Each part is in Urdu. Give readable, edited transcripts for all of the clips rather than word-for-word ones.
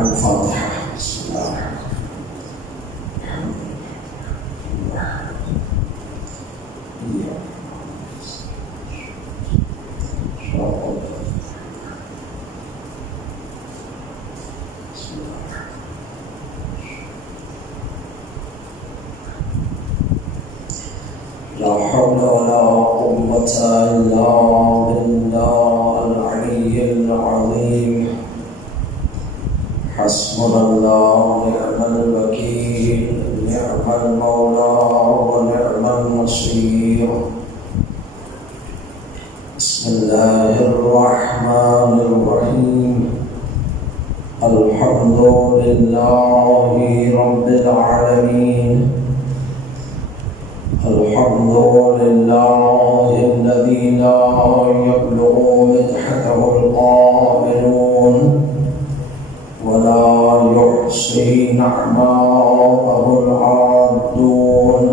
الفاتحة. بسم الله لا حول ولا قوة إلا بالله العلي العظيم. حسبنا الله ونعم الوكيل، نعم المولى ونعم النصير. بسم الله الرحمن الرحيم. الحمد لله رب العالمين. الحمد لله الذي لا يبلغ مدحته القائلون ولا يحصي نعماءه العادون.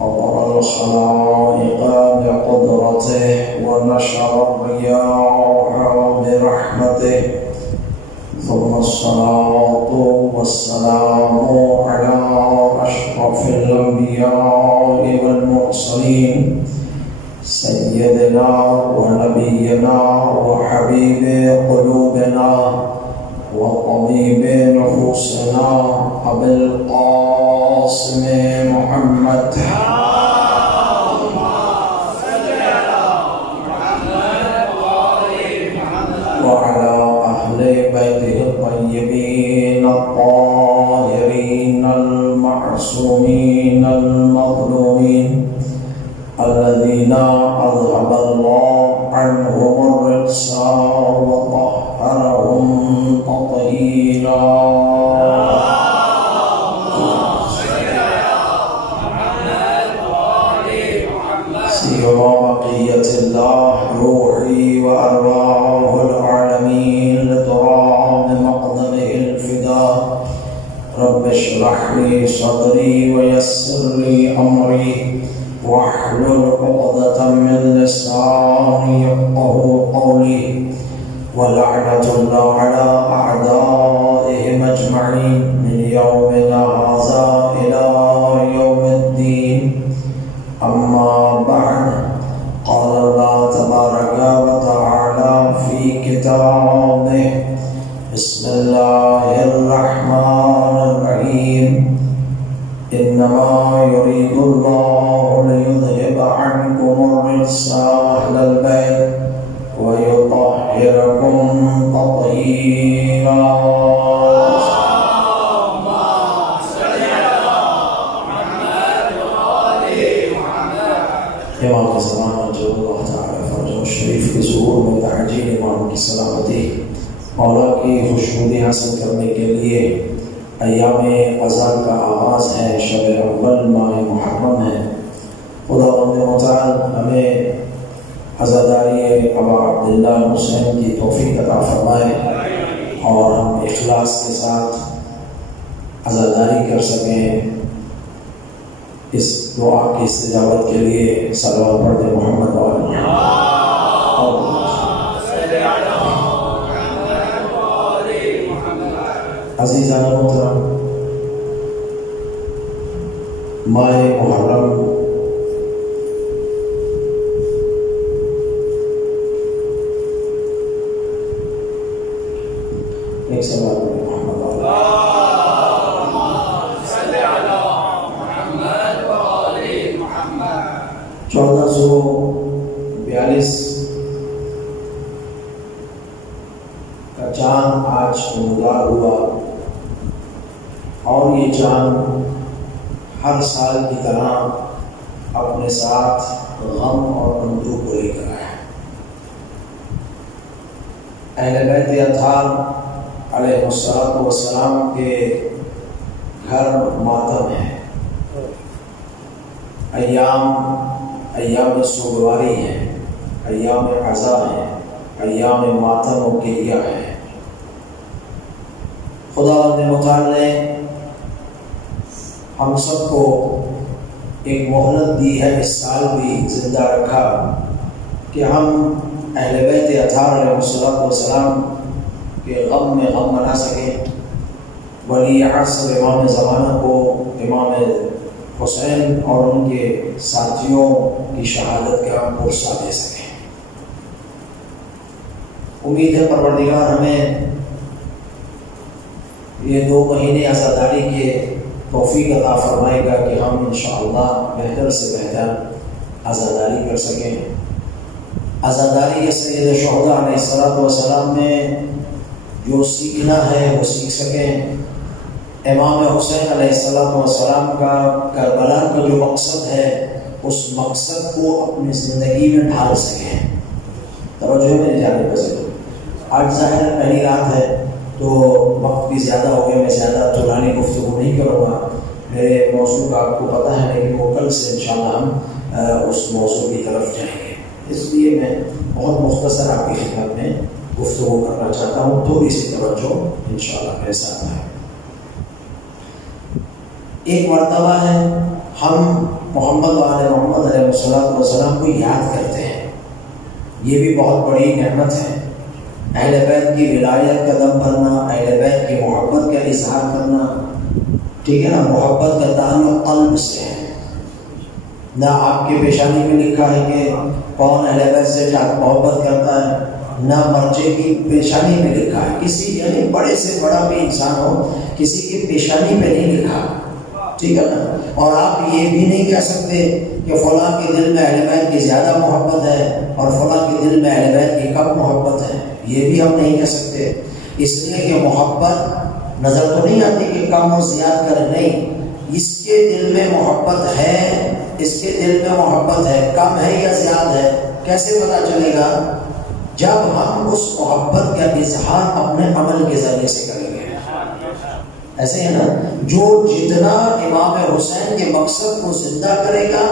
فطر الخلائق بقدرته ونشر الرياح برحمته، ثم الصلاة والسلام على أشرف الأنبياء والمرسلين، سيدنا ونبينا وحبيب قلوبنا وطبيب نفوسنا أبي القاسم محمد وعلى أهل بيته الطيبين الطاهرين المعصومين المظلومين الذين أذهب الله عنهم الرجس وطهرهم تطهيرا. سيرا بقية الله روحي وأرواح العالمين لترى بمقدمه الفداء. رب اشرح لي صدري ويسر لي أمري واحلل عقدة من لساني يفقهوا قولي. ولعنة الله على أعدائهم أجمعين من يومنا هذا إلى يوم الدين. أما بعد، قال الله تبارك وتعالى في كتابه: بسم الله الرحمن الرحيم. إنما يريد الله ليذهب عنكم الرجس أهل البيت ويطهركم تطهيرا. امام کے زمانہ جو اللہ تعالیٰ فرج شریف کے ظہور میں تعجیل امام کی سلامتی مولا کی خوشنودی حاصل کرنے کے لیے ایام قضا کا آغاز ہے. شب اول ماہ محرم ہے. خدا متعال ہمیں عزاداری ابا عبداللہ حسین کی توفیق عطا فرمائے اور ہم اخلاص کے ساتھ عزاداری کر سکیں. اس دعا کی استجابت کے لیے صلوات پڑھتے محمد عزیزان محترم. ماہ محرم ایک سوال محمد 1442 کا چاند آج نمودار ہوا اور یہ چاند ہر سال کی طرح اپنے ساتھ غم اور اندوہ کو لے کر آیا. اہل بیت اطہار علیہ الصلوۃ والسلام کے گھر ماتم ہے. ایام سوگواری ہیں، ایام عزا ہیں، ایام ماتم و گریہ ہیں. خدا متعال نے ہم سب کو ایک مہلت دی ہے، اس سال بھی زندہ رکھا کہ ہم اہل بیت اطہار علیہ السلام کہ غم میں غم بنا سکیں، ولی عصر امام زمانہ کو امام حسین اور ان کے ساتھیوں کی شہادت کا پرسہ دے سکیں۔ امید ہے پروردگار ہمیں یہ 2 مہینے عزاداری کے توفیق عطا فرمائے گا کہ ہم انشاءاللہ بہتر سے بہتر عزاداری کر سکیں۔ عزاداری سید شہداء علیہ السلام نے جو سیکھنا ہے وہ سیکھ سکیں۔ امام حسین علیہ السلام کا کربلا کا جو مقصد ہے اس مقصد کو اپنی زندگی میں ڈھال سکیں۔ توجہ میری جانب سے، آج ظاہر پہلی رات ہے تو وقت بھی زیادہ ہو گیا، میں زیادہ طولانی گفتگو نہیں کروں گا، میرے موضوع کا آپ کو پتہ ہے، لیکن وہ کل سے انشاءاللہ ہم اس موضوع کی طرف جائیں گے۔ اس لیے میں بہت مختصر آپ کی خدمت میں گفتگو کرنا چاہتا ہوں، تھوڑی سی توجہ انشاءاللہ میرے ساتھ ہے۔ ایک مرتبہ ہے ہم محمد وآل محمد علیہ السلام کو یاد کرتے ہیں، یہ بھی بہت بڑی نعمت ہے۔ اہل بیت کی ولایت کا دم بھرنا، اہل بیت کی محبت کا اظہار کرنا، ٹھیک ہے نا، محبت کا تعلق قلب سے ہے۔ نہ آپ کی پیشانی میں لکھا ہے کہ کون اہل بیت سے محبت کرتا ہے، نہ مرچے کی پیشانی میں لکھا ہے، کسی یعنی بڑے سے بڑا بھی انسان ہو کسی کی پیشانی پہ نہیں لکھا، ٹھیک ہے نا۔ اور آپ یہ بھی نہیں کہہ سکتے کہ فلاں کے دل میں اہل بیت کی زیادہ محبت ہے اور فلاں کے دل میں اہل بیت کی کم محبت ہے، یہ بھی ہم نہیں کہہ سکتے، اس لیے کہ محبت نظر تو نہیں آتی کہ کم اور زیادہ کر، نہیں، اس کے دل میں محبت ہے، اس کے دل میں محبت ہے، کم ہے یا زیادہ ہے کیسے پتا چلے گا؟ جب ہم اس محبت کا اظہار اپنے عمل کے ذریعے سے کریں گے۔ ایسے ہے نا، جو جتنا امام حسین کے مقصد کو زندہ کرے گا،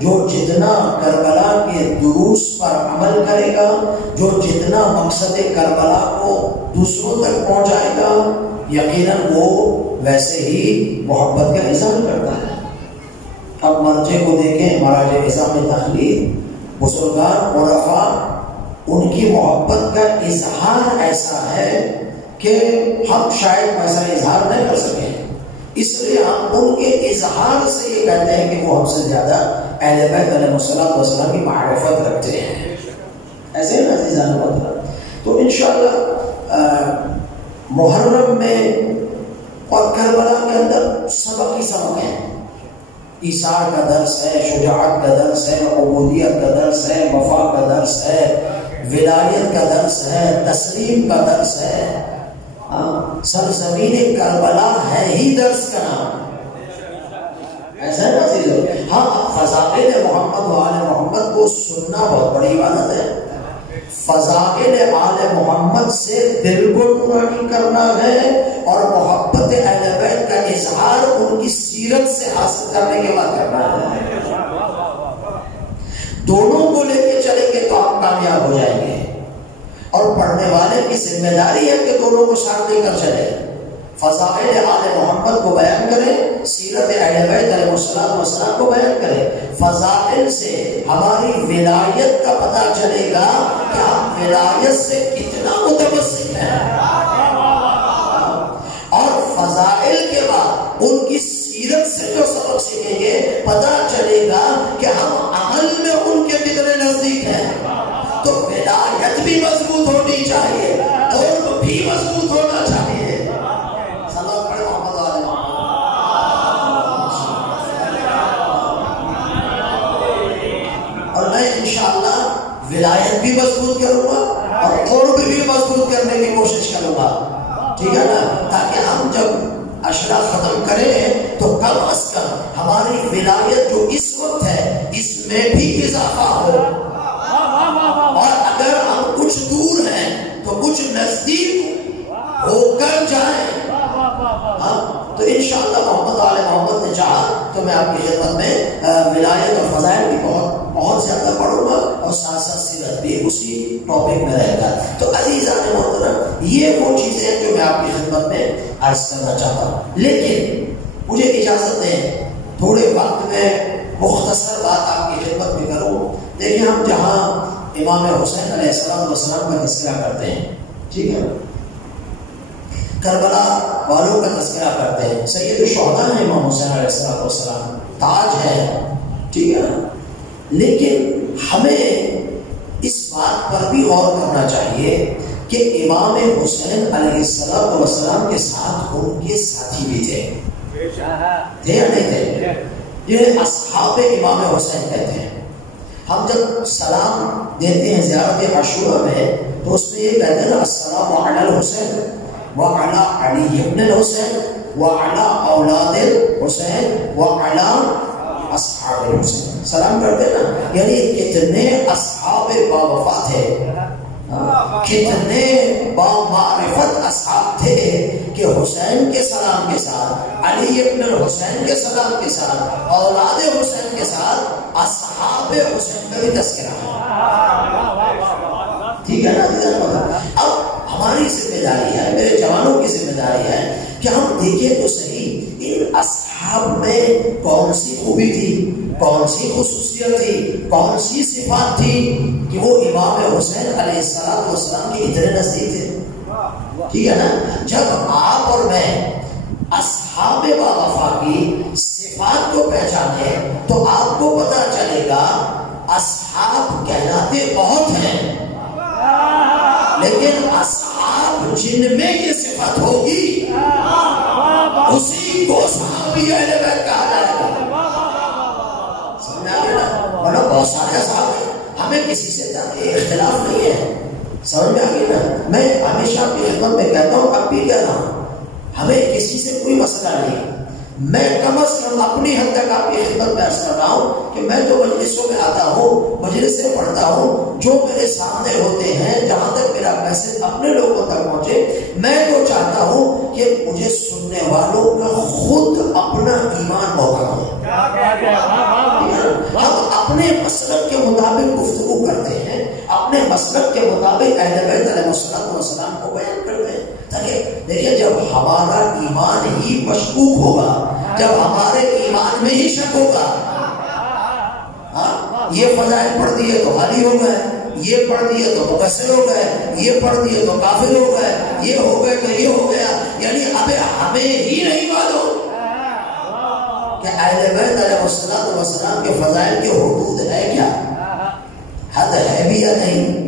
جو جتنا کربلا کے دروس پر عمل کرے گا، جو جتنا مقصد کربلا کو دوسروں تک پہنچائے گا، یقیناً وہ ویسے ہی محبت کا اظہار کرتا ہے۔ اب مرجع کو دیکھیں، مراجع نظام تخلیق، بزرگان عرفاء، ان کی محبت کا اظہار ایسا ہے کہ ہم شاید ویسا اظہار نہیں کر سکیں، اس لیے ہم ان کے اظہار سے یہ کہتے ہیں کہ وہ ہم سے زیادہ اہل بیت علیہ السلام کی معرفت رکھتے ہیں۔ ایسے ہی عزیزان محترم، تو انشاءاللہ محرم میں اور کربلا کے اندر سبق ہی سبق ہے، ایثار کا درس ہے، شجاعت کا درس ہے، عبودیت کا درس ہے، وفا کا درس ہے، ولایت کا درس ہے، تسلیم کا درس ہے۔ سرزمین کربلا ہے ہی درس کا نام، ایسا ہے نا عزیزو۔ ہاں، فضائل محمد و آل محمد کو سننا بہت بڑی عبادت ہے، فضائل آل محمد سے دل کو نورانی کرنا ہے، اور محبت اہل بیت کا اظہار ان کی سیرت سے حاصل کرنے کے بعد کرنا ہے۔ دونوں کو لے کے چلیں گے تو آپ کامیاب ہو جائیں گے، اور پڑھنے والے کی ذمہ داری ہے کہ دونوں کو ساتھ لے کر چلے، فضائل آل محمد کو بیان کریں، سیرت اہل بیت علیہ السلام کو بیان کریں۔ فضائل سے ہماری ولایت کا پتہ چلے گا کہ ہم ولایت سے کتنا متمسک ہیں، اور فضائل کے بعد ان کی سیرت سے جو سبق سیکھیں گے پتہ چلے گا کہ ہم عمل میں ان کے کتنے نزدیک ہیں۔ تو ولایت بھی مضبوط ہونی چاہیے، قرب بھی مضبوط ہونا چاہیے۔ سلام پڑھے محمد علیہ اور میں انشاءاللہ ولایت بھی مضبوط کروں گا اور قرب بھی مضبوط کرنے کی کوشش کروں گا، ٹھیک ہے نا، تاکہ ہم جب اشرا ختم کریں تو کم از کم ہماری ولایت جو اس وقت ہے اس میں بھی اضافہ ہو، اور اگر ہم کچھ دور ہیں تو کچھ نزدیک ہو کر جائیں، تو انشاءاللہ محمد آل محمد نے چاہا تو میں آپ کی خدمت میں ولایت اور فضائل بھی بہت زیادہ پڑھوں گا، اور ساتھ ساتھ سیرت بھی اسی ٹاپک میں رہے گا۔ تو عزیزان محترم، یہ وہ چیزیں ہیں جو میں آپ کی خدمت میں عرض کرنا چاہتا ہوں، لیکن مجھے اجازت دیں تھوڑے وقت میں مختصر بات آپ کی خدمت میں کروں۔ دیکھیں، ہم جہاں امام حسین علیہ السلام کا تذکرہ کرتے ہیں، ٹھیک ہے، کربلا والوں کا تذکرہ کرتے ہیں. سید الشہداء ہیں امام حسین علیہ السلام، تاج ہے، ٹھیک ہے نا. لیکن ہمیں اس بات پر بھی غور کرنا چاہیے کہ امام حسین علیہ السلام کے ساتھ ان کے ساتھی بھی تھے یا نہیں تھے؟ یہ اصحاب امام حسین کہتے ہیں. ہم جب سلام دیتے ہیں زیارت عاشورہ میں تو اس میں یہ کہتے ہیں السلام علی الحسین وعلی علی ابن الحسین وعلی اولاد الحسین وعلی اصحاب الحسین. سلام کرتے نا، یعنی کتنے اصحاب باوفا تھے، کتنے بامعرفت اصحاب تھے کہ حسین کے سلام کے ساتھ، علی ابن الحسین کے سلام کے ساتھ، اولاد حسین کے ساتھ اصحاب حسین کا بھی تذکرہ ہے. ٹھیک ہے نا. اب ہماری ذمہ داری ہے، میرے جوانوں کی ذمہ داری ہے کہ ہم دیکھیں تو صحیح ان اصحاب میں کون سی خوبی تھی، کون سی خصوصیت تھی، کون سی صفات تھی کہ وہ امام حسین علیہ السلام کے اتنے نزدیک تھے. ٹھیک ہے نا. جب آپ اور میں اصحاب باوفا کی صفات کو پہچانے تو آپ کو پتہ چلے گا اصحاب کہلاتے بہت ہیں، لیکن اصحاب جن میں یہ صفت ہوگی اسی کو صحابی اہل بیت کہا جائے گا. سمجھا گیا نا؟ مطلب بہت سارے اصحاب ہیں، ہمیں کسی سے اختلاف نہیں ہے. سمجھ میں آ گئی نا. میں ہمیشہ آپ کی خدمت میں کہتا ہوں، اب بھی کہہ رہا ہوں، ہمیں کسی سے کوئی مسئلہ نہیں. میں کم از کم اپنی حد تک آپ کی خدمت میں عرض کر رہا ہوں کہ میں جو مجلسوں میں آتا ہوں، مجلس سے پڑھتا ہوں، جو میرے سامنے ہوتے ہیں، جہاں تک میرا میسج اپنے لوگوں تک پہنچے، میں تو چاہتا ہوں کہ مجھے سننے والوں کا خود اپنا ایمان موقع ہو. ہم اپنے مسلک کے مطابق گفتگو کرتے ہیں، اپنے مسلک کے مطابق اہل بیت علیہ السلام کو بیان کرتے ہیں. دیکھیں جب ہمارا ایمان ہی مشکوک ہوگا، جب ہمارے ایمان میں ہی شک ہوگا، یہ فضائل پڑھ دیے تو حالی ہو گئے، یہ پڑھ دیے تو مقصر ہو گئے، یہ پڑھ دیے تو کافر ہو گئے، یہ ہو گئے تو یہ ہو گیا. یعنی اب ہمیں ہی نہیں معلوم کہ اہل بیت علیہ السلام کے فضائل کے حدود ہے کیا، حد ہے بھی یا نہیں.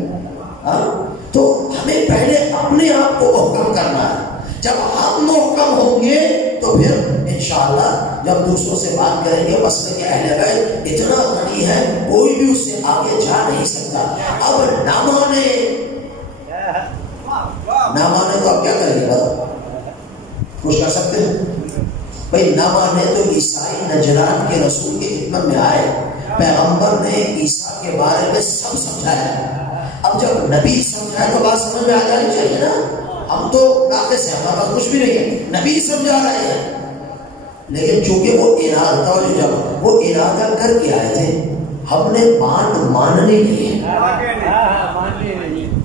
تو ہمیں پہلے اپنے آپ کو محکم کرنا ہے. جب ہم محکم ہوں گے تو پھر انشاءاللہ جب دوسروں سے بات کریں گے مسئلے کے اہل بیت اتنا غنی ہے کوئی بھی اس سے آگے جا نہیں سکتا. اب نہ مانے تو اب کیا کریں گے؟ کچھ کر سکتے ہیں بھائی. نہ مانے تو عیسائی نجران کے رسول کی خدمت میں آئے، پیغمبر نے عیسیٰ کے بارے میں سب سمجھایا. اب جب نبی سمجھائے تو بات سمجھ میں آ جانی چاہیے نا. ہم تو ناقص ہیں، ہمارے پاس کچھ بھی نہیں ہے، نبی سمجھا رہے ہیں. لیکن چونکہ وہ ارادہ اور جب وہ ارادہ کر کے آئے تھے، ہم نے بات ماننی نہیں ہے.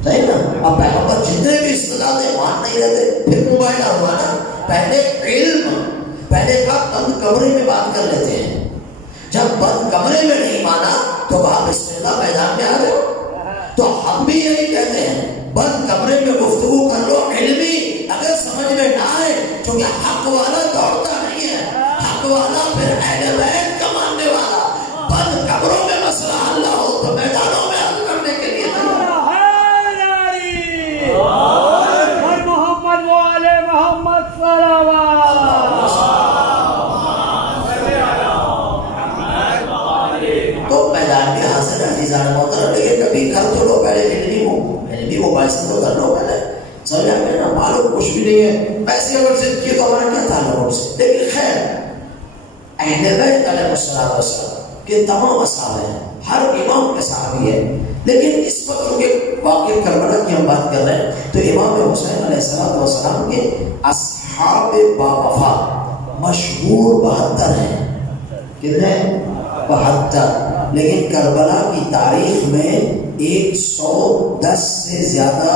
صحیح نا. اب پیغمبر جتنے بھی استداد ہیں مان نہیں رہتے، پھر موبائل ہوا نا. پہلے علم، پہلے کا بند کمرے میں بات کر لیتے ہیں. جب بند کمرے میں نہیں مانا تو آپ بسم اللہ میدان میں آ گئے. تو ہم بھی یہی کہتے ہیں بند کمرے میں گفتگو کر لو علمی، اگر سمجھ میں نہ آئے کیونکہ حق والا دوڑتا نہیں ہے، حق والا پھر اہل بیت کا ماننے والا. بند کمروں میں مسئلہ حل ہو تو میدانوں میں حل کرنے کے لیے محمد والے محمد تو میدان میں حاضر ہے عزیزان محترم. لیکن کبھی کر تو لو پہلے علمی موبائل سے تو کر لو پہلے. سمجھا گیا نا. معلوم کچھ بھی نہیں ہے، پیسے اگر ضد کی تو ہمارا کیا تعلق اس سے. لیکن خیر اہل بیت علیہ السلام کے تمام اصحاب ہیں، ہر امام کے صحابی ہے. لیکن اس وقت کے واقعہ کربلا کی ہم بات کر رہے ہیں تو امام حسین علیہ السلام کے اصحاب باوفا مشہور 72 ہیں. کتنے؟ 72. لیکن کربلا کی تاریخ میں 110 سے زیادہ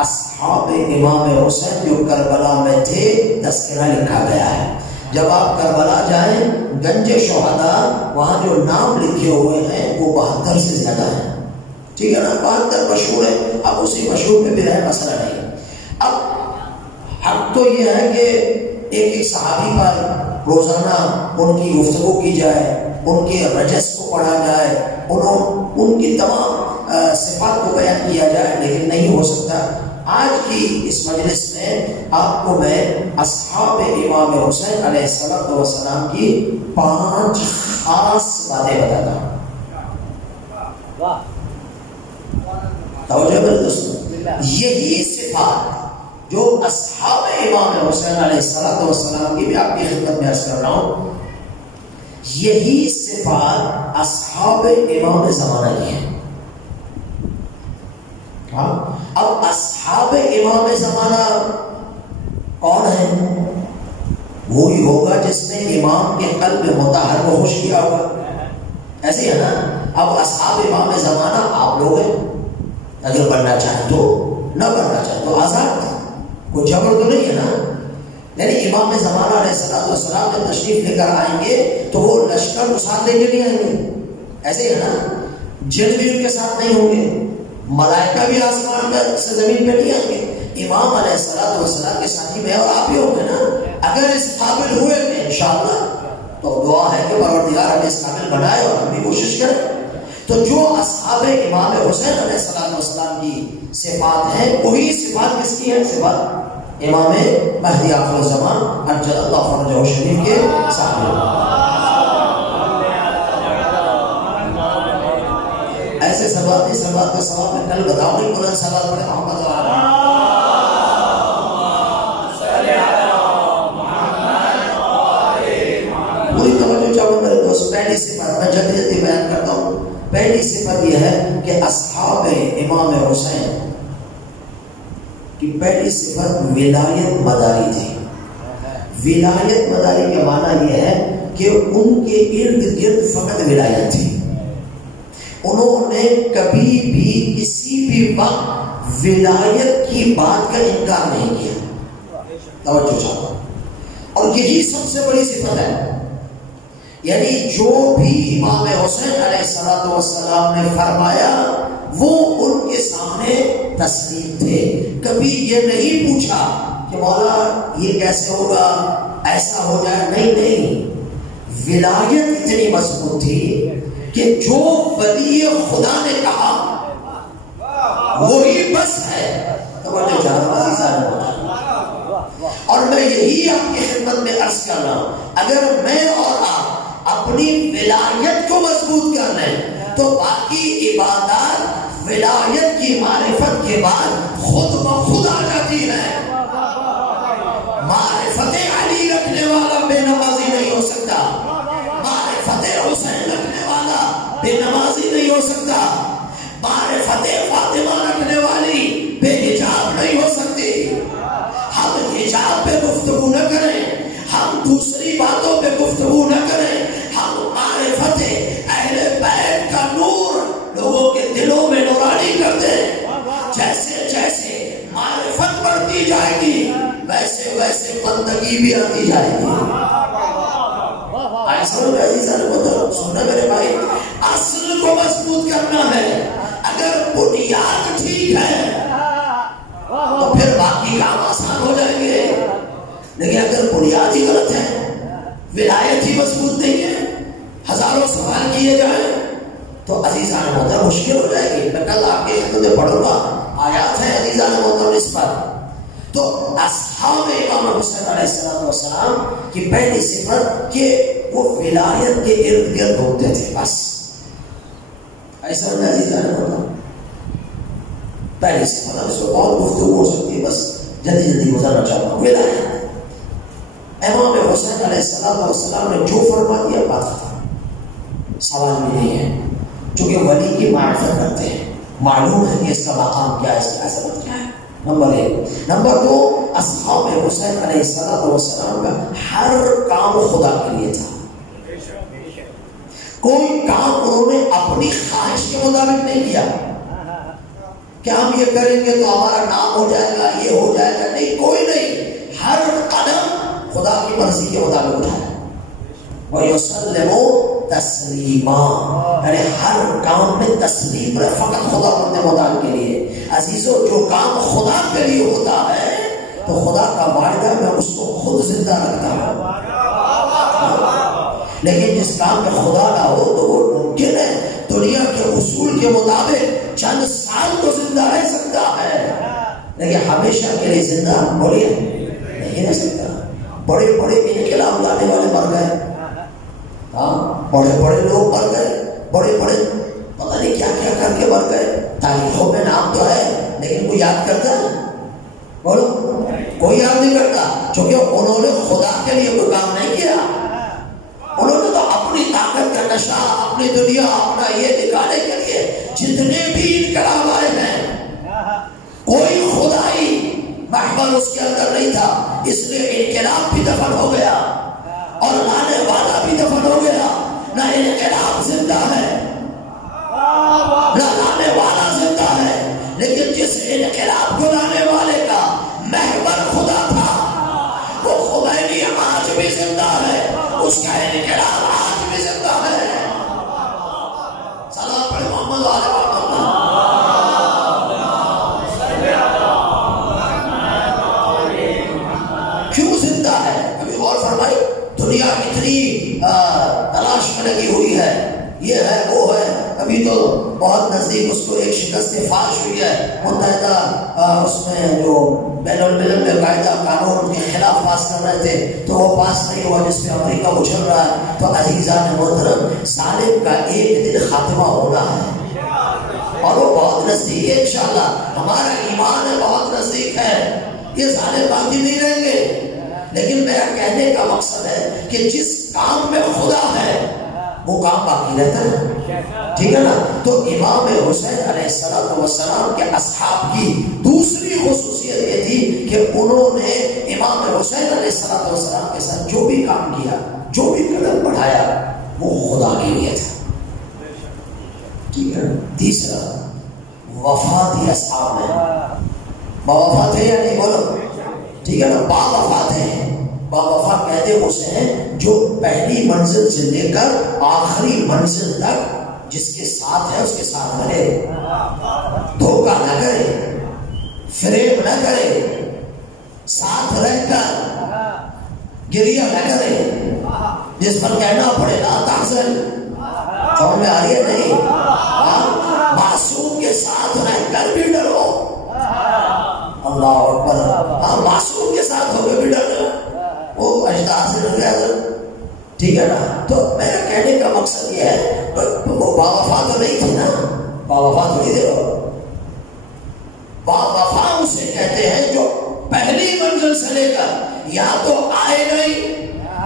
اصحاب امام حسین جو کربلا میں تھے تذکرہ لکھا گیا ہے. جب آپ کربلا جائیں گنج شہداء وہاں جو نام لکھے ہوئے ہیں وہ 72 سے زیادہ ہیں. ٹھیک ہے نا. 72 مشہور ہے. اب اسی مشہور میں بھی رہے مسئلہ نہیں. اب حق تو یہ ہے کہ ایک صحابی پر روزانہ ان کی گفتگو کی جائے، ان کے رجس کو پڑھا جائے، ان کی تمام صفات کو بیان کیا جائے، لیکن نہیں ہو سکتا۔ آج کی اس مجلس میں آپ کو میں اصحاب امام حسین علیہ السلام کی 5 خاص باتیں بتاتا ہوں۔ توجہ میرے دوستو، یہی صفات جو اصحاب امام حسین علیہ السلام کی بھی آپ کی خدمت میں عرض کر رہا ہوں، یہی صفات اصحاب امام زمانہ کی ہیں۔ اب اصحاب امام زمانہ کون ہیں؟ وہی ہوگا جس نے امام کے قلب مطہر کو خوش کیا ہوگا، ایسے ہے نا؟ اب اصحاب امام زمانہ آپ لوگ ہیں، اگر بننا چاہیں تو، نہ بننا چاہیں تو آزاد، کوئی جبر تو نہیں ہے نا۔ یعنی امام زمانہ علیہ السلام جب تشریف لے کر آئیں گے تو وہ لشکر کو ساتھ لے کے نہیں آئیں گے، ایسے ہے نا؟ جن بھی ان کے ساتھ نہیں ہوں گے، ملائکہ بھی آسمان پر سے زمین پہ نہیں آئیں گے، امام علیہ السلام کے ساتھی میں اور آپ ہی ہوں گے نا۔ اگر اس قابل ہوئے کہ انشاءاللہ تو دعا ہے کہ پروردگار ہمیں اس قابل بنائے اور ہم بھی کوشش کریں۔ تو جو اصحاب امام حسین علیہ السلام کی صفات ہیں، وہی صفات کس کی ہیں؟ صفات امام مہدی آخر الزمان عجل اللہ فرجہ شریف کے صاحب۔ ایسے سبات اس سبات کا سواب میں کل بتاؤں گی، بلند سبات پڑھے محمد پوری توجہ چاہوں میرے دوست۔ پہلی صفت میں جلدی جلدی بیان کرتا ہوں۔ پہلی صفت یہ ہے کہ اصحاب امام حسین کی پہلی صفت ولایت مداری تھی۔ ولایت مداری کا معنی یہ ہے کہ ان کے ارد گرد فقط ولایت تھی، انہوں نے کبھی بھی کسی بھی وقت ولایت کی بات کا انکار نہیں کیا۔ توجہ چاہو، اور یہی سب سے بڑی صفت ہے، یعنی جو بھی امام حسین علیہ السلام نے فرمایا وہ ان کے سامنے تسلیم تھے۔ کبھی یہ نہیں پوچھا کہ مولا یہ کیسے ہوگا، ایسا ہو جائے، نہیں۔ ولایت اتنی مضبوط تھی کہ جو ولی خدا نے کہا وہی بس ہے۔ توجہ چاہو عزیزان، اور میں یہی آپ کی خدمت میں عرض کر رہا ہوں، اگر میں اور آپ اپنی ولایت کو مضبوط کر لیں تو باقی عبادات ولایت کی معرفت کے بعد خود بخود آ جاتی ہے۔ معرفت علی رکھنے والا بے نمازی نہیں ہو سکتا، معرفت حسین رکھنے والا بے نمازی نہیں ہو سکتا، معرفت فاطمہ رکھنے والی بے حجاب نہیں ہو سکتی۔ ہم حجاب پہ گفتگو نہ کریں، ہم دوسری باتوں پہ گفتگو نہ کریں، ہم معرفت اہل بیت کا نور لوگوں کے دلوں میں نورانی کر دیں۔ جیسے جیسے معرفت بڑھتی جائے گی ویسے ویسے بندگی بھی آتی جائے گی۔ سننا میرے بھائی، اصل کو مضبوط کرنا ہے۔ اگر بنیاد ٹھیک ہے تو پھر باقی کام آسان ہو جائیں گے، لیکن اگر بنیاد ہی غلط ہے، ولایت ہی مضبوط نہیں ہے، ہزاروں سوال کیے جائیں تو عزیزان محترم مشکل ہو جائے گی۔ میں کل آپ کے خدمت میں پڑھوں گا، آیات ہیں عزیزان محترم اس پر۔ تو اصحاب امام حسین علیہ السلام کی پہلی صفت کہ وہ ولایت کے ارد گرد ہوتے تھے، بس ایسا ہوتا ہے عزیزان محترم۔ پہلی صفت، اس کو بہت گفتگو ہو سکتی ہے، بس جلدی جلدی گزارنا چاہتا ہوں۔ ولایت امام حسین علیہ السلام نے جو فرما دیا بات ختم، سوال بھی نہیں ہے، چونکہ ولی کی معرفت کرتے ہیں، معلوم ہے کہ اس کا مقام کیا ہے، اس کی عظمت کیا ہے۔ نمبر 1۔ نمبر 2، اصحاب حسین علیہ السلام کا ہر کام خدا کے لیے تھا۔ کوئی کام انہوں نے اپنی خواہش کے مطابق نہیں کیا کہ ہم یہ کریں گے تو ہمارا نام ہو جائے گا، یہ ہو جائے گا، نہیں، کوئی نہیں، ہر قدم خدا کی مرضی کے مطابق اٹھایا۔ وَيُسَلِّمُ تسلیما، یعنی ہر کام میں تسلیم رہے، فقط خدا بندے مدار کے لیے۔ عزیزو، جو کام خدا کے لیے ہوتا ہے تو خدا کا وعدہ میں اس کو خود زندہ رکھتا ہوں، لیکن جس کام میں خدا نہ ہو تو وہ ممکن ہے دنیا کے اصول کے مطابق چند سال تو زندہ رہ سکتا ہے، لیکن ہمیشہ کے لیے زندہ بولیے نہیں رہ سکتا۔ بڑے بڑے انقلاب لانے والے مر گئے، ہاں بڑے بڑے لوگ مر گئے، بڑے بڑے پتہ نہیں کیا کیا کر کے مر گئے، تاریخوں میں نام تو ہے لیکن کوئی یاد کرتا ہے؟ بولو کوئی یاد نہیں کرتا، چونکہ انہوں نے خدا کے لیے کوئی کام نہیں کیا، انہوں نے تو اپنی طاقت کا نشہ، اپنی دنیا، اپنا یہ دکھانے کے لیے جتنے بھی انقلاب آئے ہیں کوئی خدائی محور اس کے اندر نہیں تھا، اس لیے انقلاب بھی دفن ہو گیا اور لانے والا بھی دفن ہو گیا۔ نہ انقلاب زندہ ہے نہ لانے والا زندہ ہے، لیکن جس انقلاب کو لانے والے کا محور خدا تھا وہ خدا بھی آج بھی زندہ ہے، اس کا انقلاب آج بھی زندہ ہے۔ سلام پڑھے محمد علیہ وسلم۔ کیوں زندہ ہے؟ ابھی غور فرمائی، دنیا اتنی تلاش میں لگی ہوئی ہے، یہ ہے وہ ہے، ابھی تو بہت نزدیک اس کو ایک شکست فاش ہوئی ہے، متحدہ اس میں جو بین الملل میں قاعدہ قانون کے خلاف پاس کر رہے تھے تو وہ پاس نہیں ہوا، جس میں امریکہ اچھل رہا ہے۔ تو عزیزان محترم، ظالم کا ایک دن خاتمہ ہونا ہے اور وہ بہت نزدیک ہے انشاءاللہ، ہمارا ایمان ہے بہت نزدیک ہے، یہ ظالم باقی نہیں رہیں گے۔ لیکن میرا کہنے کا مقصد ہے کہ جس کام میں خدا ہے وہ کام باقی رہتا ہے، ٹھیک ہے نا؟ تو امام حسین علیہ السلام کے اصحاب کی دوسری خصوصیت یہ تھی کہ انہوں نے امام حسین علیہ السلام کے ساتھ جو بھی کام کیا، جو بھی قدم بڑھایا وہ خدا کے لیے تھا، ٹھیک ہے۔ تیسرا وفا تھی اصحاب میں، باوفا تھے یا نہیں بولو، ٹھیک ہے نا؟ باوفا تھے، باوفا کہتے اسے ہیں جو پہلی منزل سے لے کر آخری منزل تک جس کے ساتھ ہے اس کے ساتھ رہے، دھوکہ نہ کرے، فریب نہ کرے، ساتھ رہ کر گریہ نہ کرے، جس پر کہنا پڑے لا تحزن، سمجھ میں آ رہی ہے نہیں؟ معصوم کے ساتھ رہ کر بھی ڈرو، اللہ اکبر، معصوم کے ساتھ ہو کے بھی ڈرو، وہ اجداد سے ڈر گیا تھا، ٹھیک ہے نا؟ تو میرا کہنے کا مقصد یہ ہے، وہ باوفا تو نہیں تھی نا، باوفا تو نہیں تھے، باوفا اسے کہتے ہیں جو پہلی منزل سے لے کر یا تو آئے نہیں،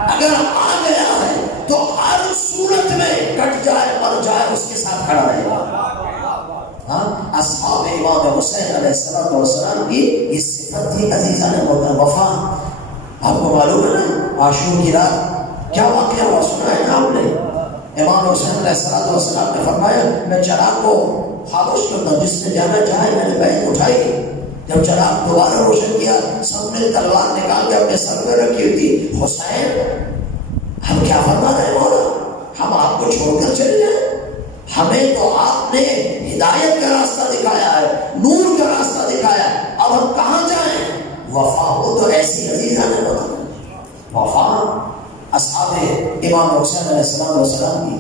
اگر آ گیا ہے تو ہر صورت میں کٹ جائے مر جائے اس کے ساتھ کھڑا رہے گا۔ اصحاب امام حسین علیہ السلام کی یہ صفت تھی عزیزان محترم، وفا۔ آپ کو معلوم ہے نا عاشور کی رات کیا واقعہ ہوا، سنا ہے نا آپ نے؟ امام حسین علیہ السلام نے فرمایا میں چراغ کو خاموش کرتا ہوں، جس نے جانا چاہے میں نے بیعت اٹھائی، جب چراغ دوبارہ روشن کیا سب نے تلوار نکال کے اپنے سر میں رکھی ہوئی تھی، حسین ہم کیا فرما رہے ہیں مولا، ہم آپ کو چھوڑ کر چلے جائیں؟ ہمیں تو آپ نے ہدایت کا راستہ دکھایا ہے، نور کا راستہ دکھایا ہے، اب ہم کہاں جائیں؟ وفا ہو تو ایسی عزیزان ہے وفا۔ اصحاب امام حسین علیہ السلام کی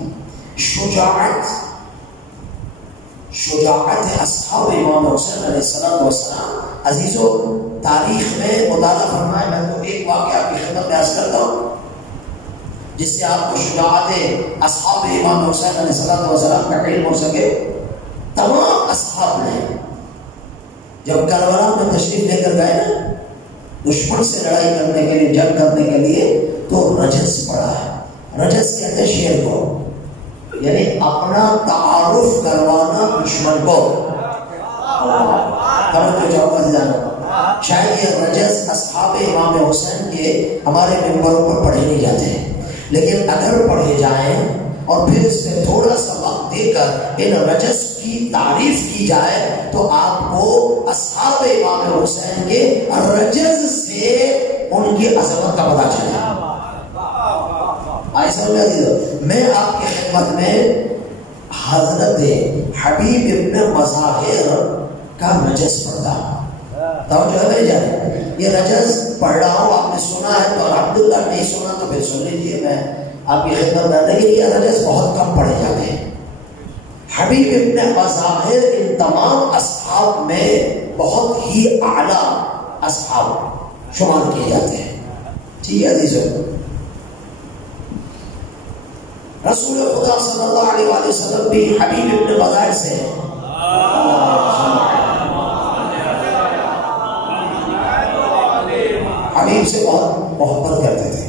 شجاعت اصحاب امام حسین علیہ السلام عزیزو تاریخ میں مطالعہ فرمائے۔ میں تو ایک واقعہ کی خدمت میں عرض کرتا ہوں جس سے آپ کو شجاعت اصحاب امام حسین علیہ السلام کا علم ہو سکے۔ تمام اصحاب نے جب کربلا میں تشریف لے کر گئے نا دشمن سے لڑائی کرنے کے لیے، جنگ کرنے کے لیے، تو رجس پڑا ہے، رجس کہتے ہیں شیر کو، یعنی اپنا تعارف کروانا دشمن کو۔ شاید یہ رجس اصحاب امام حسین کے ہمارے ممبروں پر پڑھے نہیں جاتے ہیں، لیکن اگر پڑھے جائیں اور پھر اس میں تھوڑا سا وقت دے کر ان رجس کی تعریف کی جائے تو آپ کو اصحاب امام حسین کے رجس سے ان کی عظمت کا پتہ چلے۔ میں آپ کی خدمت میں حضرت حبیب ابن مظاہر کا رجس پڑھتا ہوں، توجہ ہے میری جان؟ یہ رجز پڑھ رہا ہوں، آپ نے سنا ہے تو الحمدللہ، نہیں سنا تو پھر سن لیجیے، میں آپ کی خدمت میں نہیں، یہ رجز بہت کم پڑھے جاتے ہیں۔ حبیب ابن مظاہر ان تمام اصحاب میں بہت ہی اعلیٰ اصحاب شمار کیے جاتے ہیں۔ ٹھیک ہے عزیزو، رسول خدا صلی اللہ علیہ وآلہ وسلم بھی حبیب ابن مظاہر سے ہیں۔ حبیب سے بہت محبت کرتے تھے۔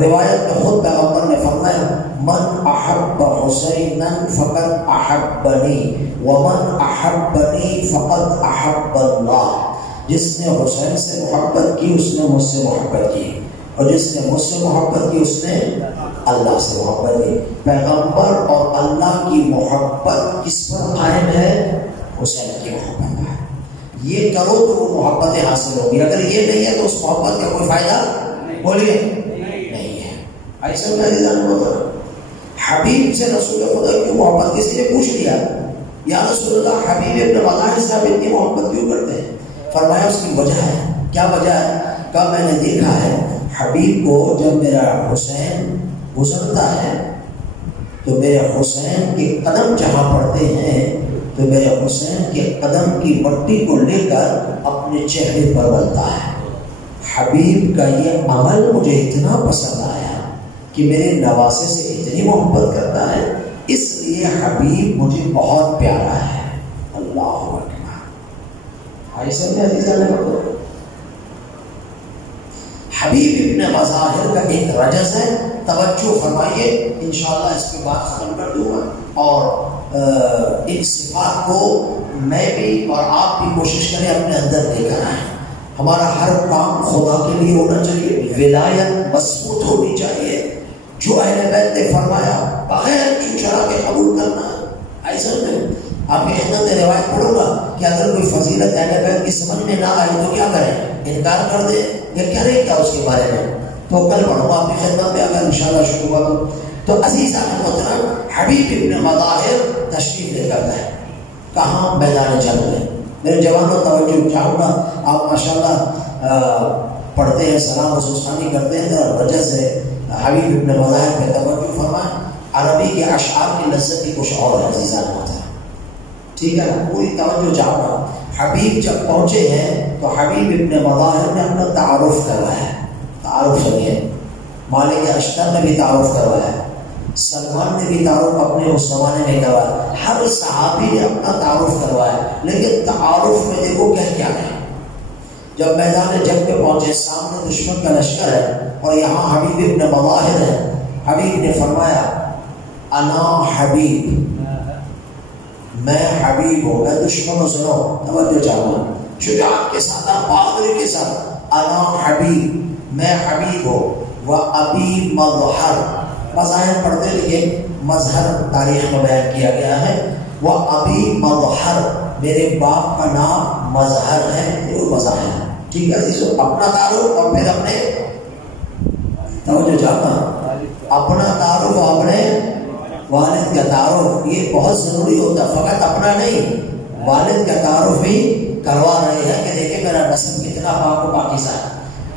روایت میں خود پیغمبر نے فرمایا من احب حسینا فقد احبنی ومن احبنی فقد احب اللہ، جس نے حسین سے محبت کی اس نے مجھ سے محبت کی، اور جس نے مجھ سے محبت کی اس نے اللہ سے محبت کی۔ پیغمبر اور اللہ کی محبت کس پر قائم ہے؟ حسین کی محبت ہے۔ یہ کرو تو وہ محبتیں حاصل ہوگی، اگر یہ نہیں ہے تو اس محبت کا کوئی فائدہ بولیے نہیں ہے۔ ایسا حبیب سے رسول خدا کی محبت، کسی نے پوچھ لیا یا رسول اللہ حبیب ابن مظاہر صاحب اتنی محبت کیوں کرتے ہیں؟ فرمایا اس کی وجہ ہے۔ کیا وجہ ہے؟ کہ میں نے دیکھا ہے حبیب کو جب میرا حسین گزرتا ہے تو میرے حسین کے قدم جہاں پڑتے ہیں تو میرے حسین کے قدم کی مٹی کو لے کر اپنے چہرے پر بلتا ہے۔ حبیب کا یہ عمل مجھے اتنا پسند آیا کہ میرے نواسے سے اتنی محبت کرتا ہے، اس لیے حبیب مجھے بہت پیارا ہے۔ اللہ اکبر۔ ایسا میں عزیزان نے حبیب ابن مظاہر کا ایک رجز ہے، توجہ فرمائیے، انشاءاللہ اس کے بعد ختم کر دوں گا، اور ان صفات کو میں بھی اور آپ بھی کوشش کریں اپنے اندر لے کر آئیں۔ ہمارا ہر کام خدا کے لیے ہونا چاہیے، ولایت مضبوط ہونی چاہیے، جو اہل بیت نے فرمایا بغیر چوچرا کے قبول کرنا۔ ایسا نہیں، آپ کی خدمت میں روایت پڑھوں گا کہ اگر کوئی فضیلت اہل بیت کی سمجھ میں نہ آئی تو کیا کریں؟ انکار کر دیں یا کریں کیا اس کے بارے میں؟ تو کل پڑھوں گا آپ کی خدمت میں اگر انشاءاللہ شروع ہوا تو۔ عزیزان محترم، حبیب ابن مظاہر تشریف لے کر گئے کہاں؟ میدان جنگ میں۔ میرے جوانوں توجہ چاہوں گا، آپ ماشاءاللہ پڑھتے ہیں، سلام و سوسانی کرتے ہیں، رجز ہے حبیب ابن مظاہر پہ توجہ فرمائیں۔ عربی کے اشعار کی لذت ہی کچھ اور ہے عزیزان محترم، ٹھیک ہے نا؟ پوری توجہ چاہوں گا۔ حبیب جب پہنچے ہیں تو حبیب ابن مظاہر نے اپنا تعارف کروایا۔ تعارف سنیے، مالک اشتر نے بھی تعارف کروایا، سلمان نے بھی تعارف اپنے اس زمانے میں کروایا، ہر صحابی نے اپنا تعارف کروایا، لیکن تعارف میں دیکھو کیا ہے۔ جب میدان جنگ میں پہنچے، سامنے دشمن کا لشکر ہے اور یہاں حبیب ابن مظاہر ہے، حبیب نے فرمایا انا حبیب، میں حبیب ہوں۔ میں دشمنوں سنو، توجہ چاہوں گا، شجاعت کے ساتھ، بہادری کے ساتھ، انا حبیب، میں حبیب ہوں، و ابی مظہر، مظاہر پڑھتے لیکن مظہر تاریخ میں بیان کیا گیا ہے، وہ ابی مظہر، میرے باپ کا نام مظہر ہے، یہ مظاہر ہے۔ ٹھیک ہے عزیزو، اپنا تعارف اور پھر اپنے، توجہ چاہتا اپنا تعارف اور اپنے والد کا تعارف، یہ بہت ضروری ہوتا ہے، فقط اپنا نہیں، والد کا تعارف بھی کروا رہے ہیں کہ دیکھیں میرا نسب کتنا پاک و پاکیزہ ہے۔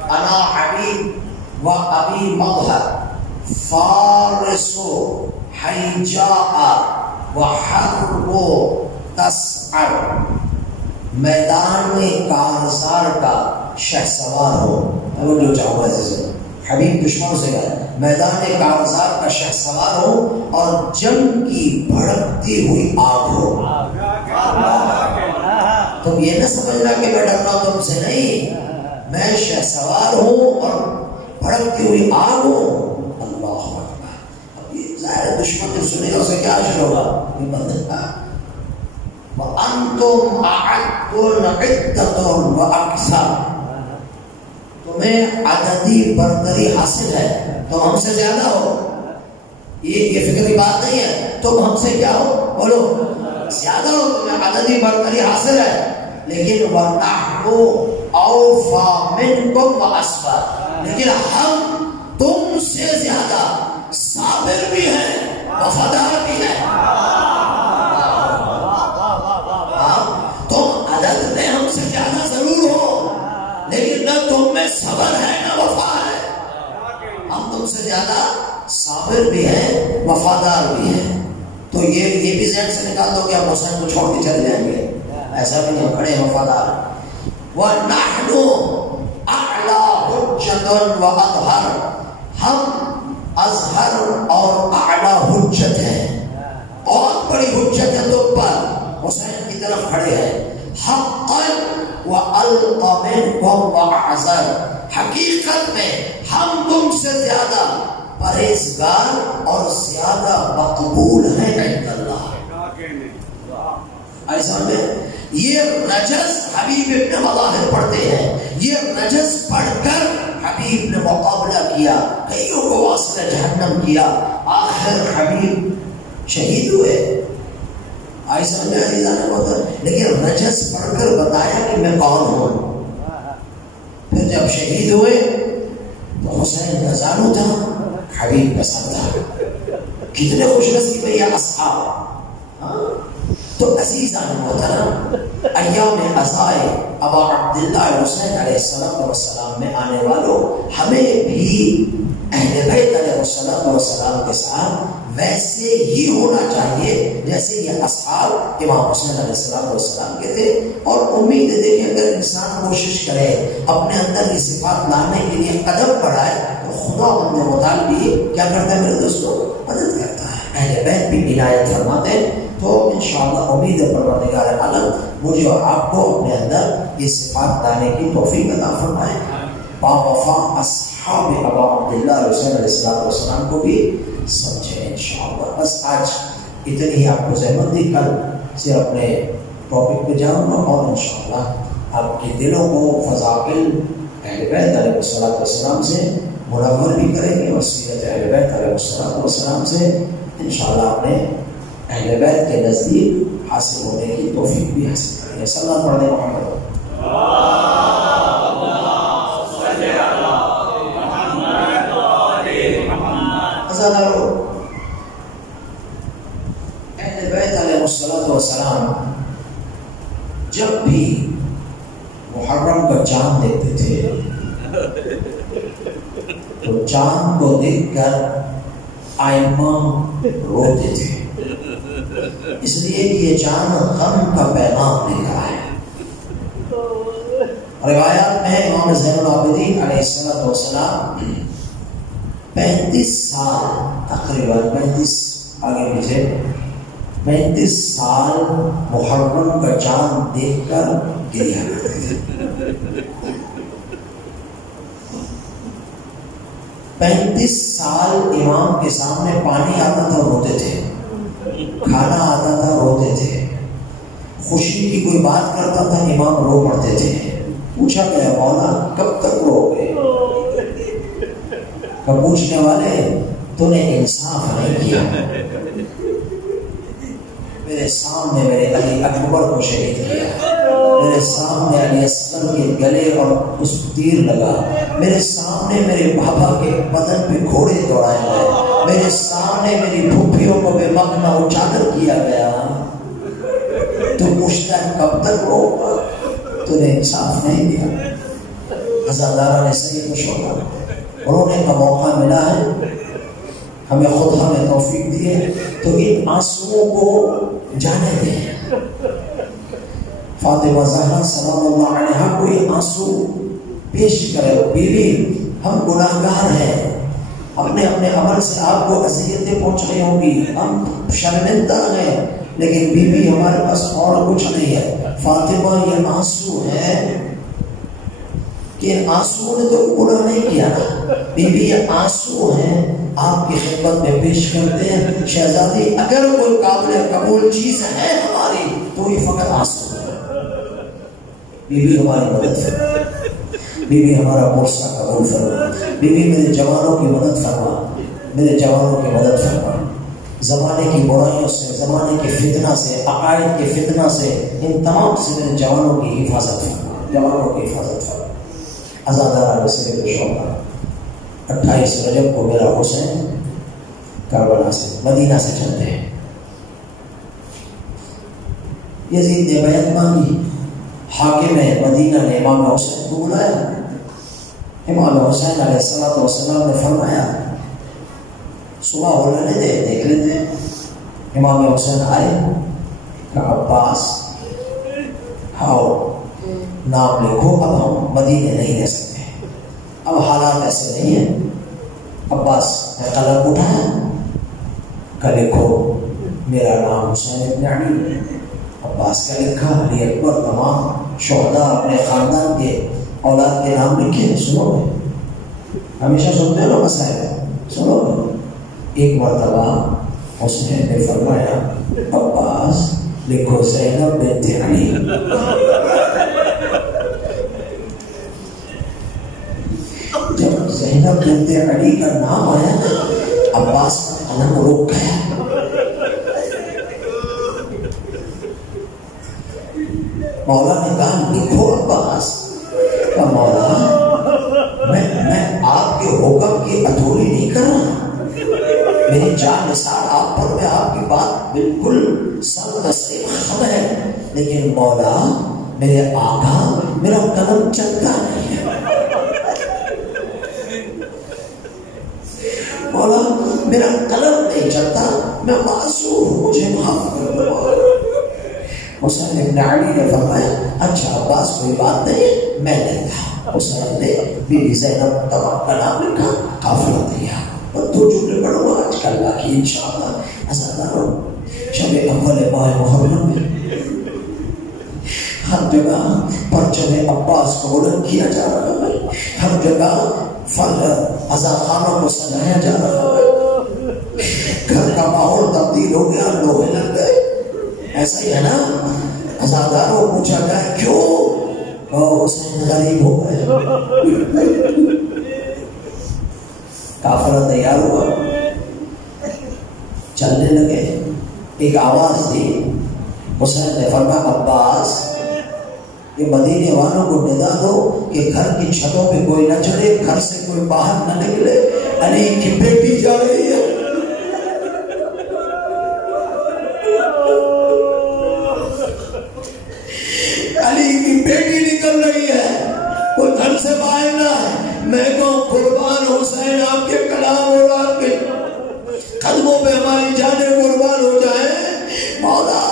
انا حبیب و ابی مظہر فارس حیجاء و حرب تسعر، میدان میں کارزار کا شہسوار ہو۔ وہ جو چاہوں گا حبیب دشمنوں سے گئے، میدان کارزار کا شہسوار ہو اور جنگ کی بھڑکتی ہوئی آگ ہو۔ تم یہ نہ سمجھنا کہ میں ڈرتا تم سے، نہیں، میں شہسوار ہوں اور بھڑکتی ہوئی آگ ہوں۔ اللہ اکبر۔ اب یہ ظاہر دشمن جو سنے گا اسے کیا شروع ہوگا؟ وَأَنْتُمْ أَعَدُّ عِدَّةٌ وَأَكْثَرُ، تمہیں عددی برتری حاصل ہے، تم ہم سے زیادہ ہو، یہ فکر کی بات نہیں ہے، تم ہم سے کیا ہو؟ بولو زیادہ ہو، تمہیں عددی برتری حاصل ہے، لیکن وَنَحْنُ أَوْفَى مِنْكُمْ وَأَصْبَرُ، لیکن ہم تم سے زیادہ صابر بھی ہیں، وفادار بھی ہیں۔ تم عدد میں ہم سے زیادہ ضرور صبر ہے نہ وفا ہے. ہم تم سے زیادہ صابر بھی ہیں, وفادار بھی ہیں. تو یہ بھی ذہن سے نکال دو کہ آپ حسین کو چھوڑ کے چلے جائیں گے, ایسا بھی نہیں, کھڑے وفادار. وَنَحْنُ أَعْلَى حُجَّةٌ وَأَظْهَرُ, ہم اظہر اور اعلیٰ حجت ہیں, بہت بڑی حجت ہے تم پر, حسین کی طرف کھڑے ہیں. حَقًّا وَأَلْقَمِنْكُمْ وَأَعْزَرُ, حقیقت میں ہم تم سے زیادہ پرہیزگار اور زیادہ مقبول ہیں عند اللہ. ایسا میں یہ رجز حبیب ابن مظاہر پڑھتے ہیں, یہ رجز پڑھ کر حبیب نے مقابلہ کیا, کئیوں کو واصل جہنم کیا, آخر حبیب شہید ہوئے. ایسا میں لیکن رجز پڑھ کر بتایا کہ میں کون ہوں. پھر جب شہید ہوئے تو حسین کا زانو تھا, حبیب کا سر تھا. کتنے خوش نصیب ہے یہ اصحاب. تو عزیزان محترم, ایام عزائے ابا عبداللہ حسین علیہ السلام میں آنے والوں, ہمیں بھی اہل بیت علیہ السلام کے ساتھ ویسے ہی ہونا چاہیے جیسے یہ اصحاب امام حسین علیہ السلام کے تھے. اور امید ہے کہ اگر انسان کوشش کرے اپنے اندر یہ صفات لانے کے لیے قدم بڑھائے تو خدا اپنے مطالب بھی کیا کرتا ہے میرے دوستوں, مدد کرتا ہے. اہل بیت بھی عنایت فرماتے ہیں. تو انشاءاللہ امید ہے پروردگار عالم مجھے اور آپ کو اپنے اندر یہ صفات لانے کی توفیق عطا فرمائے. باوفا اصحاب ابا عبداللہ حسین علیہ السلام کو بھی سمجھیں انشاءاللہ. بس آج اتنی ہی آپ کو زحمت دی, کل سے اپنے ٹاپک پہ جاؤں گا اور انشاءاللہ آپ کے دلوں کو فضائل اہل بیت علیہ السلام سے منور بھی کریں گے اور سیرت اہل بیت علیہ السلام سے انشاءاللہ آپ نے اہل بیت کے نزدیک حاصل ہونے کی توفیق بھی حاصل کریں گے. صلی اللہ علیہ محمد. اہل بیت علیہ السلام جب بھی محرم کا چاند دیکھتے تھے تو چاند کو دیکھ کر آئمہ روتے تھے, اس لیے کہ یہ چاند غم کا پیغام لے رہا ہے. روایات میں امام زین العابدین علیہ السلام 35 سال تقریباً 35 سال محرم کا چاند دیکھ کر گریا کرتے تھے. 35 سال امام کے سامنے پانی آتا تھا روتے تھے, کھانا آتا تھا روتے تھے, خوشی کی کوئی بات کرتا تھا امام رو پڑتے تھے. پوچھا گیا مولا کب تک رو گے؟ کب پوچھنے والے تو نے انصاف نہیں کیا, میرے سامنے میرے علی اکبر کو شہید کیا, میرے سامنے علی اصغر کے گلے اور اس تیر لگا, میرے سامنے میرے بابا کے بدن پہ گھوڑے دوڑائے گئے, میرے سامنے میری پھوپھیوں کو بے مقنا اجاگر کیا گیا. تو پوچھتا ہے کب تک روگا؟ تو نے انصاف نہیں دیا. ہزاردارہ نے صحیح کو چھوڑا, رونے کا موقع ملا ہے, ہمیں خود ہمیں توفیق دی ہے, تو ان آنسوؤں کو جانے دیں. فاطمہ زہرا سلام اللہ علیہا کو یہ آنسو پیش کرے, بیوی ہم گناہگار ہیں, اپنے عمل سے آپ کو اذیتیں پہنچ رہی ہوں گی, ہم شرمندہ ہیں, لیکن بیوی ہمارے پاس اور کچھ نہیں ہے. فاطمہ یہ آنسو ہے کہ ان آنسو نے تو گناہ نہیں کیا, بیوی یہ آنسو ہیں آپ کی خدمت میں پیش کرتے ہیں. شہزادی اگر کوئی قابل قبول چیز ہے ہماری تو یہ فقط آنسو ہے. بیوی ہماری مدد فرما, بیوی ہمارا قرصہ قبول فرما, بیوی میرے جوانوں کی مدد فرما, میرے جوانوں کی مدد فرما. زمانے کی برائیوں سے, زمانے کے فتنہ سے, عقائد کے فتنہ سے, ان تمام سے میرے جوانوں کی حفاظت فرما, جوانوں کی حفاظت فرما. آزادارہ رسول کے شعبہ 28 رجب کو میرا حسین کربلا سے مدینہ سے چلتے ہیں. یزید نے بیعت مانگی, حاکم مدینہ نے امام حسین کو بلایا, امام حسین علیہ السلام نے فرمایا صبح ہو لینے دے، دیکھ لیتے ہیں۔ امام حسین آئے کہ عباس ہاؤ نام لکھو، اب ہم مدینے نہیں رہ سکتے، اب حالات ایسے نہیں ہیں۔ عباس نے قلم اٹھایا کہ لکھو میرا نام حسین ابن علی۔ عباس کا لکھا، علی اکبر تمام شہداء اپنے خاندان کے اولاد کے نام لکھے۔ سنو گے، ہمیشہ سنتے ہو مسائل، سنو گے۔ ایک مرتبہ حسین نے فرمایا عباس لکھو زینب بنت علی۔ جب زینب بنت علی کا نام آیا عباس کا قلم رک گیا۔ مولا نے کہا لکھو عباس۔ کہ مولا میں آپ کے حکم کی ادھوری نہیں کر رہا، میری جان نثار آپ پر، میں آپ کی بات بالکل سر تسلیم خم ہے، لیکن مولا میرے آقا میرا قلم چلتا نہیں ہے، مولا میرا قلم نہیں چلتا، میں معصوم ہوں، مجھے معاف کر دو۔ حسین ابن علی نے فرمایا اچھا عباس کوئی بات نہیں، میں لکھتا۔ حسین نے بی بی زینب تمام کا نام لکھا، قافلہ تیار۔ اور دو جملے پڑھو آج کل باقی انشاءاللہ ازاداروں شب اول ماہ محرم میں ہر جگہ پرچم عباس کو بلند کیا جا رہا ہے، ہر جگہ عزا خانوں کو سجایا جا رہا ہے، گھر کا ماحول تبدیل ہو گیا، لوہے لگ گئے۔ ایسا ہی ہے نا، عزاداروں پوچھا گیا کیوں؟ حسین غریب ہو گئے۔ قافلہ تیار ہوا، چلنے لگے، ایک آواز دی۔ حسین نے فرمایا عباس یہ مدینے والوں کو ندا دو کہ گھر کی چھتوں پہ کوئی نہ چڑھے، گھر سے کوئی باہر نہ نکلے، علی کی بیٹی جا رہی ہے۔ علی کی بیٹی نکل رہی ہے، کوئی گھر سے باہر نہ ہے۔ میں کہوں قربان حسین آپ کے کلام اور آپ کے قدموں پہ ہماری جانیں قربان ہو جائیں۔ مولا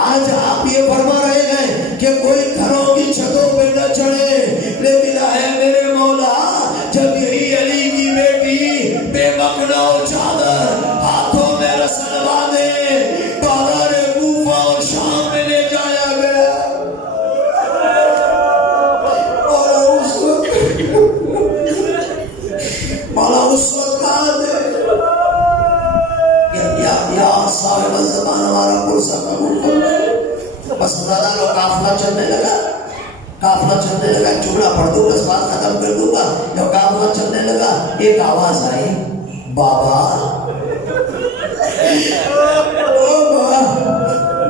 آج آپ یہ فرما رہے ہیں کہ کوئی گھروں کی چھتوں پہ نہ چڑھے، لیکن ہے میرے مولا جب یہی علی کی بیٹی بے مکنا و چادر ہاتھوں میں رسلوا دے بازار کوفہ اور شام میں لے جایا گیا، اور اس وقت کہا دے یا صاحب الزمان ہمارا پرسہ قبول کر۔ بس زیادہ لوگ قافلہ چلنے لگا، قافلہ چلنے لگا، جملہ پڑھ دوں بس بات ختم کر دوں گا۔ جب قافلہ چلنے لگا ایک آواز آئی بابا،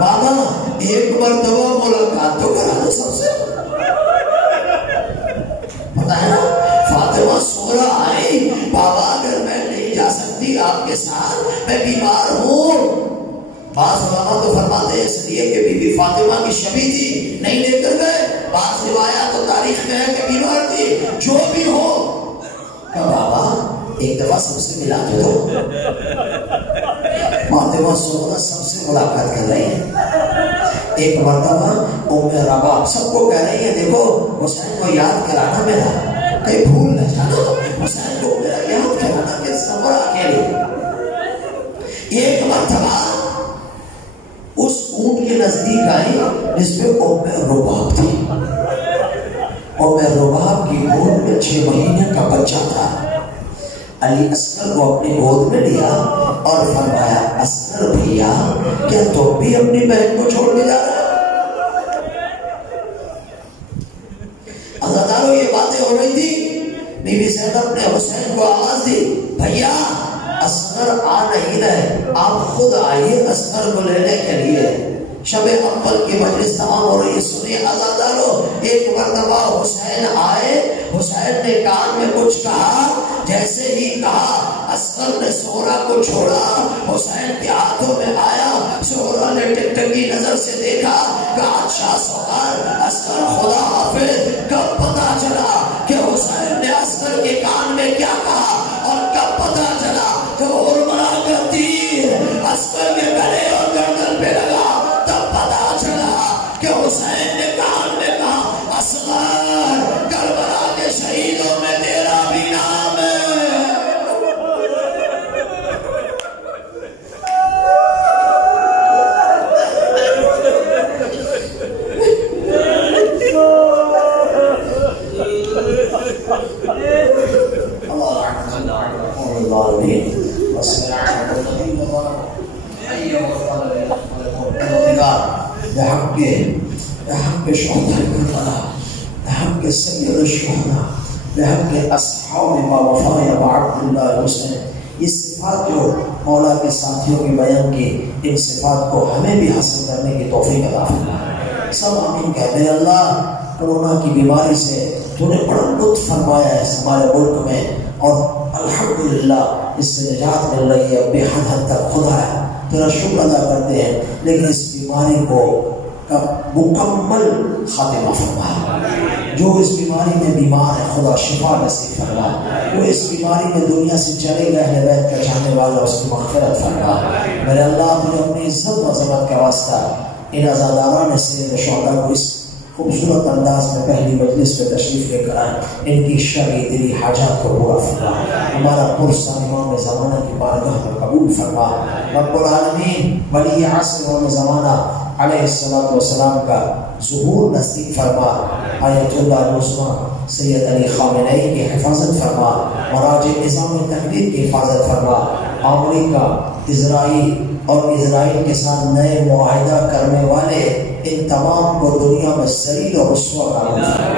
بابا ایک مرتبہ ملاقات تو کرا دو سب سے۔ پتا ہے نا فاطمہ سورہ آئی، بابا اگر میں نہیں جا سکتی آپ کے ساتھ، میں بیمار ہوں۔ بعض علماء تو فرماتے ہیں اس لیے کہ بی بی فاطمہ کی شبی تھی، نہیں لے کر گئے۔ بعض روایات تو تاریخ میں ہے کہ بیمار تھی۔ جو بھی ہو کہ بابا ایک دفعہ سب سے ملا دو۔ فاطمہ سورہ سب سے ملاقات کر رہی ہے۔ ایک مرتبہ ام رباب سب کو کہہ رہی ہے دیکھو حسین کو یاد کرانا میرا، کہیں بھول نہ جانا، حسین کو میرا یاد کرانا کہ صبر اکیلے۔ ایک مرتبہ اس اونٹ کے نزدیک آئی جس پہ ام رباب تھی۔ ام رباب کی گود میں 6 مہینے کا بچہ تھا۔ علی اصغر کو اپنی گود میں لیا اور فرمایا اصغر بھیا کیا تم بھی اپنی بہن کو چھوڑ کے جا رہے ہو؟ عزاداروں یہ باتیں ہو رہی تھی، بی بی زینب نے حسین کو آواز دی بھیا اصغر آ نہیں رہے، آپ خود آئیے اصغر کو لینے کے لیے۔ شب اول کی مجلس تمام ہو رہی ہے، سنیے عزاداروں۔ ایک مرتبہ حسین آئے، حسین نے کان میں کچھ کہا، جیسے ہی کہا اصغر نے سہرا کو چھوڑا، حسین کے ہاتھوں میں آیا۔ سہرا نے ٹکٹکی نظر سے دیکھا کہ شاہ سوار اصغر خدا حافظ۔ کب پتا چلا کہ حسین نے کیا کہا اور کب پتا چلا جب ہرمرا کا تیر عسکر کے گلے اور گردن پہ لگا تب پتا چلا کہ حسین نے کہا اصغر کربلا کے شہیدوں میں تیرا بھی نام ہے. بحق شهداء كربلاء بحق سيد الشهداء بحق أصحاب ما وفايا وعبد الله حسین. یہ صفات جو مولا کے ساتھیوں کی بیان کی ان صفات کو ہمیں بھی حاصل کرنے کی توفیق عطا فرما. سب آمین کہتے ہیں. اللہ کورونا کی بیماری سے تو نے بڑا لطف فرمایا ہے ہمارے ملک میں اور الحمدللہ اس سے نجات مل رہی ہے بے حد تک. خدا ہے تیرا شکر ادا کرتے ہیں لیکن اس بیماری کو مکمل خاتمہ فرما. جو اس بیماری میں بیمار ہے خدا شفا نصیب فرما. جو اس بیماری میں دنیا سے چلے گئے اہل بیت کا چاہنے والا اس کی مغفرت فرما. میرے اللہ تجھے اپنی عزت و عظمت کا واسطہ ان عزاداران سید شہداء کو اس خوبصورت انداز میں پہلی مجلس پہ تشریف لے کر آئیں. ان کی شرعی دلی حاجات کو پورا فرما. ہمارا پرسہ امام زمانہ کی بارگاہ میں قبول فرما. رب العالمین ولی عصر و زمانہ علیہ السلام کا ظہور نصیب فرما. آیت اللہ العظمیٰ سید علی خامنئی کی حفاظت فرما. مراجع نظام تحریر کی حفاظت فرما. امریکہ اسرائیل اور اسرائیل کے ساتھ نئے معاہدہ کرنے والے ان تمام کو دنیا میں ذلیل اور رسوا قرار دے.